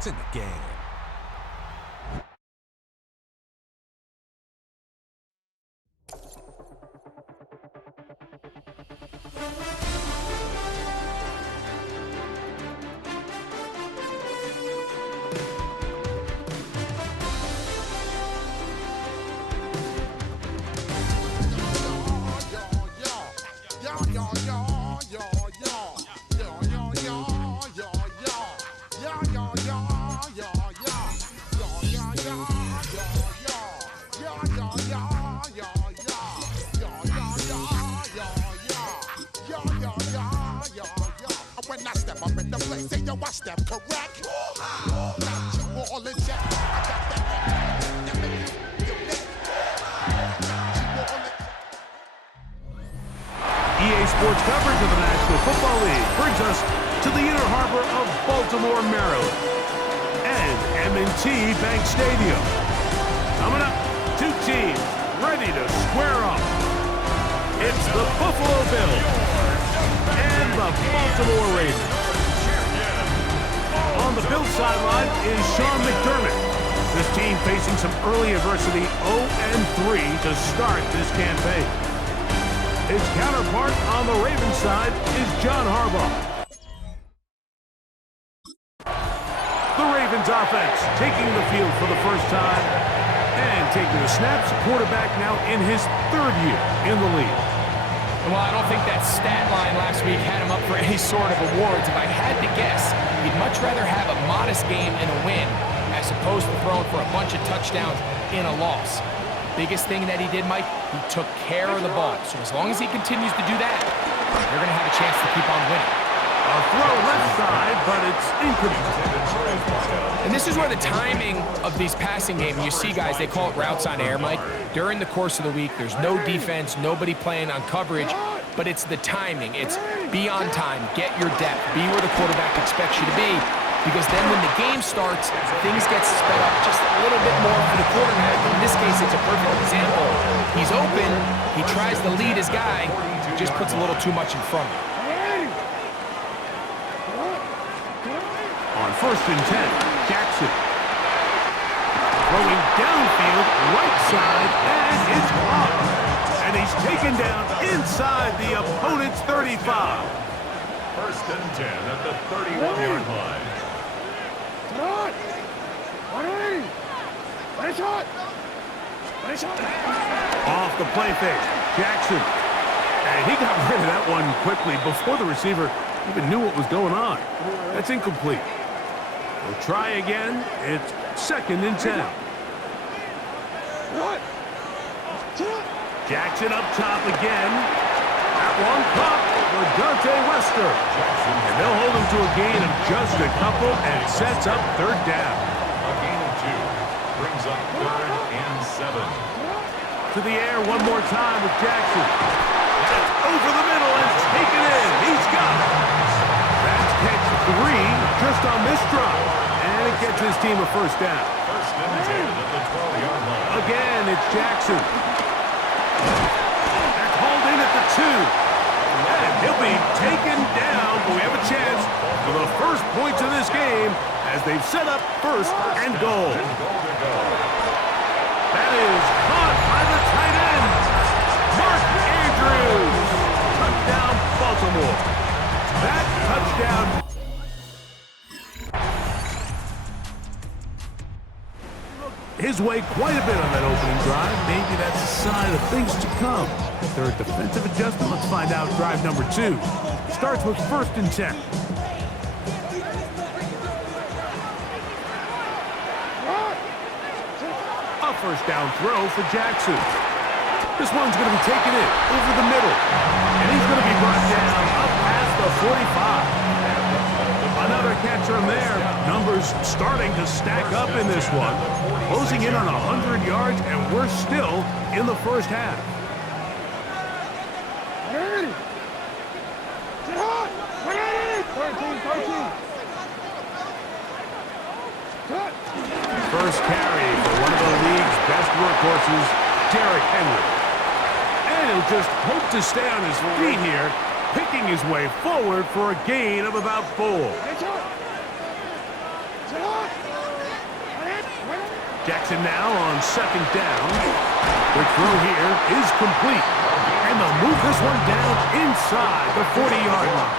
It's in the game. When I step up in the place, say yo, I step correct. Got you all in check. I got that make you neck. EA Sports coverage of the National Football League brings us to the inner harbor of Baltimore, Maryland, and M&T Bank Stadium. Coming up, two teams ready to square up. It's the Buffalo Bills and the Baltimore Ravens. On the Bills sideline is Sean McDermott. This team facing some early adversity, 0-3 to start this campaign. His counterpart on the Ravens side is John Harbaugh. The Ravens offense taking the field for the first time and taking the snaps. Quarterback now in his third year in the league. Well, I don't think that stat line last week had him up for any sort of awards. If I had to guess, he'd much rather have a modest game and a win as opposed to throwing for a bunch of touchdowns in a loss. Biggest thing that he did, Mike, he took care of the ball. So as long as he continues to do that, they're going to have a chance to keep on winning. A throw left side, but it's incomplete. And this is where the timing of these passing games, you see guys, they call it routes on air, Mike. During the course of the week, there's no defense, nobody playing on coverage, but it's the timing. It's be on time, get your depth, be where the quarterback expects you to be, because then when the game starts, things get sped up just a little bit more for the quarterback. In this case, it's a perfect example. He's open, he tries to lead his guy, just puts a little too much in front of him. On 1st and 10, Jackson. Throwing downfield, right side, and it's caught. And he's taken down inside the opponent's 35. 1st and 10 at the 31-yard line. Off the play fake, Jackson. And he got rid of that one quickly before the receiver even knew what was going on. That's incomplete. We'll try again. It's 2nd and 10. Jackson up top again. That one caught for Dante Wester. And they'll hold him to a gain of just a couple and sets up 3rd down. A gain of 2 brings up 3rd and 7. To the air one more time with Jackson. That's over the middle and taken in. He's got it. That's catch 3 just on this drive. And it gets his team a 1st down. 1st and 10 at the 12-yard line. Again, it's Jackson. They're called in at the 2. And he'll be taken down, but we have a chance for the first points of this game as they've set up 1st and goal. That is caught by the tight end, Mark Andrews. Touchdown, Baltimore. That touchdown his way quite a bit on that opening drive. Maybe that's a sign of things to come. Third defensive adjustment. Let's find out drive number 2. Starts with 1st and 10. A 1st down throw for Jackson. This one's going to be taken in over the middle. And he's going to be brought down up past the 45. Another catch from there. Numbers starting to stack up in this one. Closing in on 100 yards, and we're still in the 1st half. First carry for one of the league's best workhorses, Derrick Henry. And he'll just hope to stay on his feet here, picking his way forward for a gain of about 4. Jackson now on second down. The throw here is complete. And they'll move this one down inside the 40-yard line.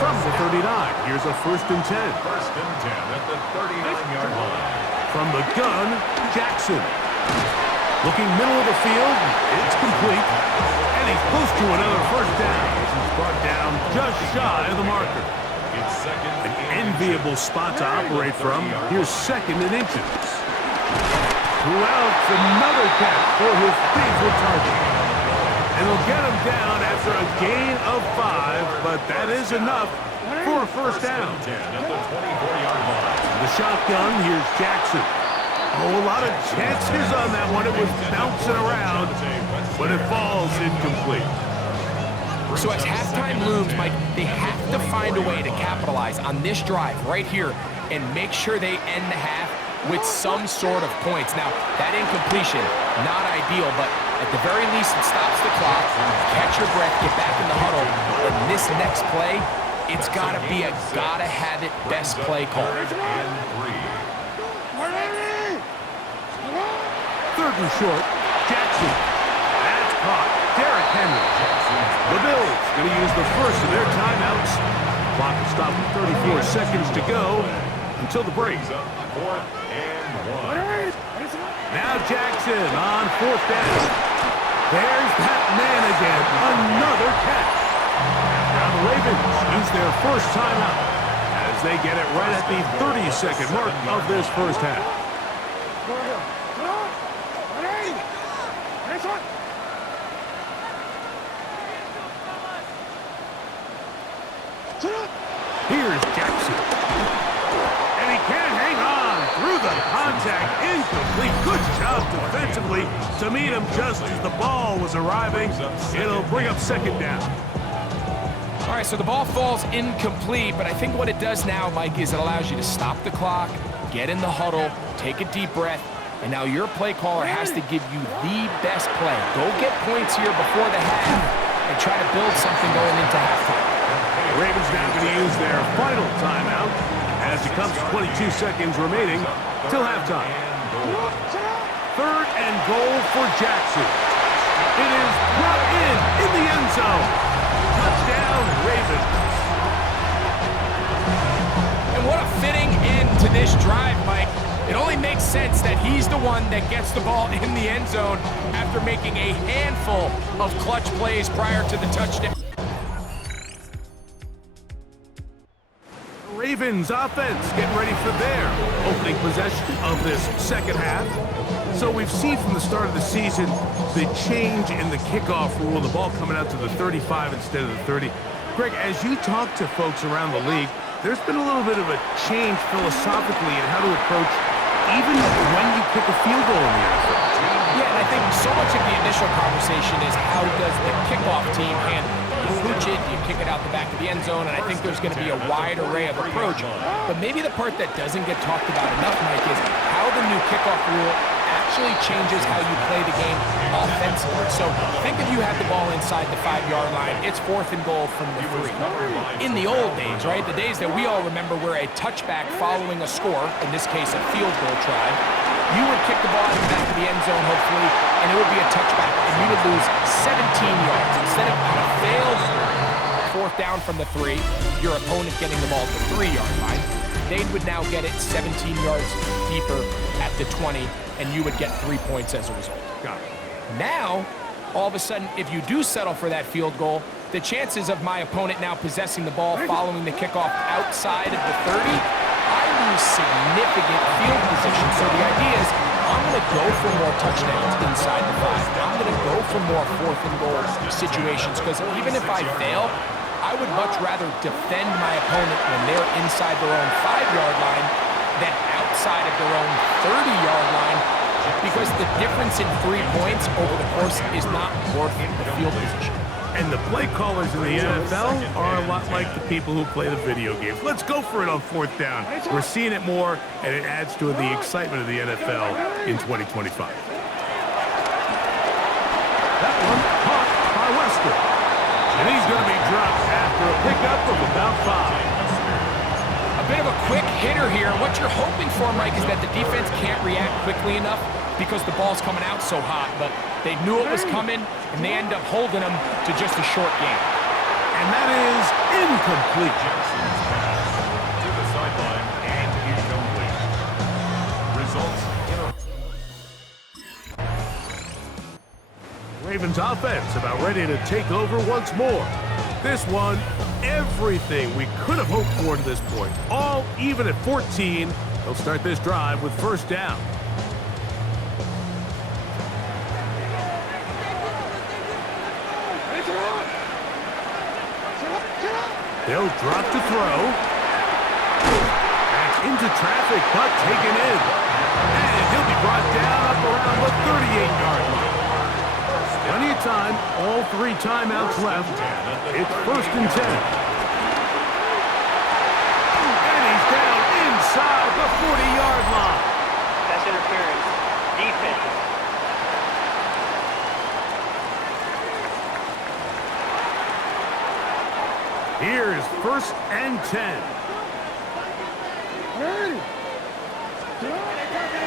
From the 39, here's a 1st and 10. 1st and 10 at the 39-yard line. From the gun, Jackson. Looking middle of the field, it's complete. And he's close to another 1st down. He's brought down just shy of the marker. It's second. An enviable spot to operate from. Here's 2nd and inches. Who else? Another catch for his favorite target. And they'll get him down after a gain of 5, but that is enough for a 1st down. 10 at the 24-yard line. The shotgun, here's Jackson. Oh, a lot of chances on that one. It was bouncing around, but it falls incomplete. So as halftime looms, Mike, they have to find a way to capitalize on this drive right here and make sure they end the half with some sort of points. Now, that incompletion, not ideal, but at the very least, it stops the clock, catch your breath, get back in the huddle, and this next play, it's got to be a gotta-have-it best play call. 3rd and 3. 3rd and short, Jackson. That's caught. Derrick Henry. The Bills going to use the first of their timeouts. Clock will stop with 34 seconds to go until the break. 4th and 1. Now Jackson on 4th down. There's that man again. Another catch. Now the Ravens use their first timeout as they get it right at the 30-second mark of this 1st half. Here's Jackson. And he can't hang on through the contact. Incomplete. Good job defensively to meet him just as the ball was arriving. It'll bring up 2nd down. All right, so the ball falls incomplete, but I think what it does now, Mike, is it allows you to stop the clock, get in the huddle, take a deep breath, and now your play caller has to give you the best play. Go get points here before the half and try to build something going into halftime. The Ravens now going to use their final timeout as it comes to 22 seconds remaining till halftime. 3rd and goal for Jackson. It is brought in the end zone. Touchdown, Ravens. And what a fitting end to this drive, Mike. It only makes sense that he's the one that gets the ball in the end zone after making a handful of clutch plays prior to the touchdown. Ravens offense getting ready for their opening possession of this 2nd half. So we've seen from the start of the season the change in the kickoff rule, the ball coming out to the 35 instead of the 30. Greg, as you talk to folks around the league, there's been a little bit of a change philosophically in how to approach even when you kick a field goal in the NFL. Yeah, and I think so much of the initial conversation is how does the kickoff team handle it? You pooch it, you kick it out the back of the end zone, and I think there's going to be a wide array of approach. But maybe the part that doesn't get talked about enough, Mike, is how the new kickoff rule actually changes how you play the game offensively. So think if you had the ball inside the 5-yard line, it's 4th and goal from the 3. In the old days, right, the days that we all remember where a touchback following a score, in this case a field goal try, you would kick the ball in the back of the end zone, hopefully, and it would be a touchback, and you would lose 17 yards. Instead of on a failed 4th down from the 3, your opponent getting the ball at the 3-yard line, they would now get it 17 yards deeper at the 20, and you would get 3 points as a result. Got it. Now, all of a sudden, if you do settle for that field goal, the chances of my opponent now possessing the ball following the kickoff outside of the 30, I lose significant field position. So the idea is, I'm going to go for more touchdowns inside the 5. I'm going to go for more 4th and goal situations, because even if I fail, I would much rather defend my opponent when they're inside their own 5-yard line than outside of their own 30-yard line, because the difference in 3 points over the course is not worth the field position. And the play callers in the NFL are a lot like the people who play the video games. Let's go for it on 4th down. We're seeing it more, and it adds to the excitement of the NFL in 2025. That one caught by Wester. And he's going to be dropped after a pickup of about 5. A bit of a quick hitter here. What you're hoping for, Mike, is that the defense can't react quickly enough because the ball's coming out so hot. But they knew it was coming, and they end up holding them to just a short game. And that is incomplete. Jackson's pass to the sideline and incomplete. Results in a... Ravens offense about ready to take over once more. This one, everything we could have hoped for to this point. All even at 14. They'll start this drive with first down. They'll drop to throw. Back into traffic, but taken in. And he'll be brought down up around the 38-yard line. Plenty of time, all 3 timeouts left. It's first and 10. And he's down inside the 40-yard line. Pass interference. Defense. Here's first and 10.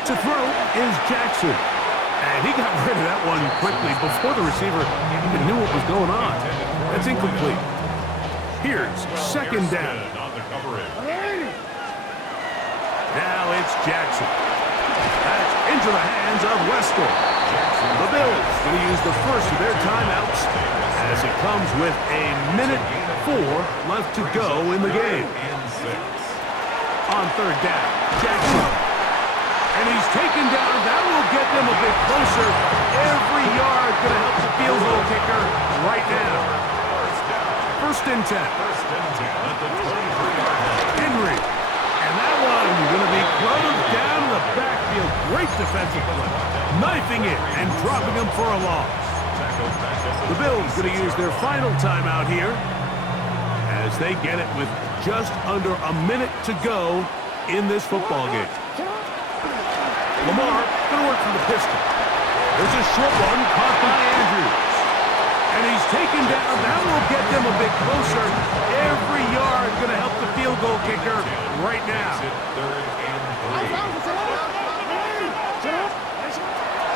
To throw is Jackson. And he got rid of that one quickly before the receiver even knew what was going on. That's incomplete. Here's second down. Now it's Jackson. That's into the hands of Western. The Bills going to use the first of their timeouts as it comes with a minute 4 left to go in the game. On third down, Jackson. And he's taken down. That will get them a bit closer. Every yard going to help the field goal kicker right now. First and 10. Henry. And that one going to be closed down in the backfield. Great defensive play. Knifing it and dropping him for a loss. The Bills going to use their final timeout here as they get it with just under a minute to go in this football game. Lamar going to work from the pistol. There's a short one caught by Andrews. And he's taken down. That will get them a bit closer. Every yard going to help the field goal kicker right now.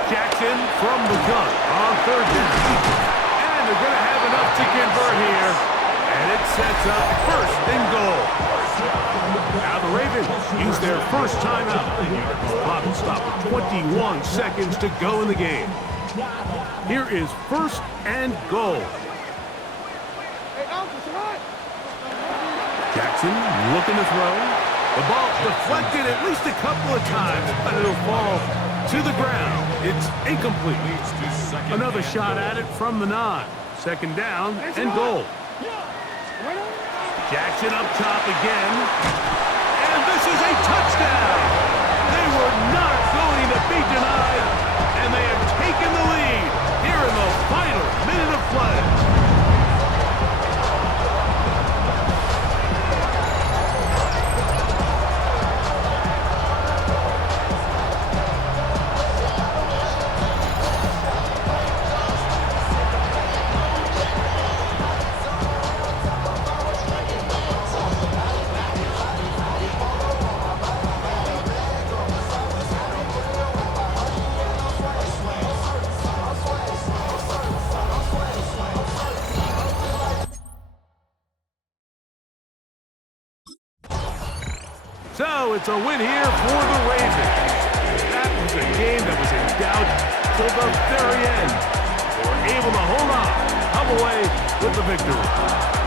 Jackson from the gun on third down. And they're going to have enough to convert here. And it sets up first and goal. Now the Ravens use their first timeout. Clock will stop with 21 seconds to go in the game. Here is first and goal. Jackson looking to throw. The ball deflected at least a couple of times, but it'll fall to the ground. It's incomplete. Another shot at it from the 9. Second down and goal. Jackson up top again. And this is a touchdown. They were not going to be denied. And they have taken the lead here in the final minute of play. So it's a win here for the Ravens. That was a game that was in doubt till the very end. They were able to hold on, come away with the victory.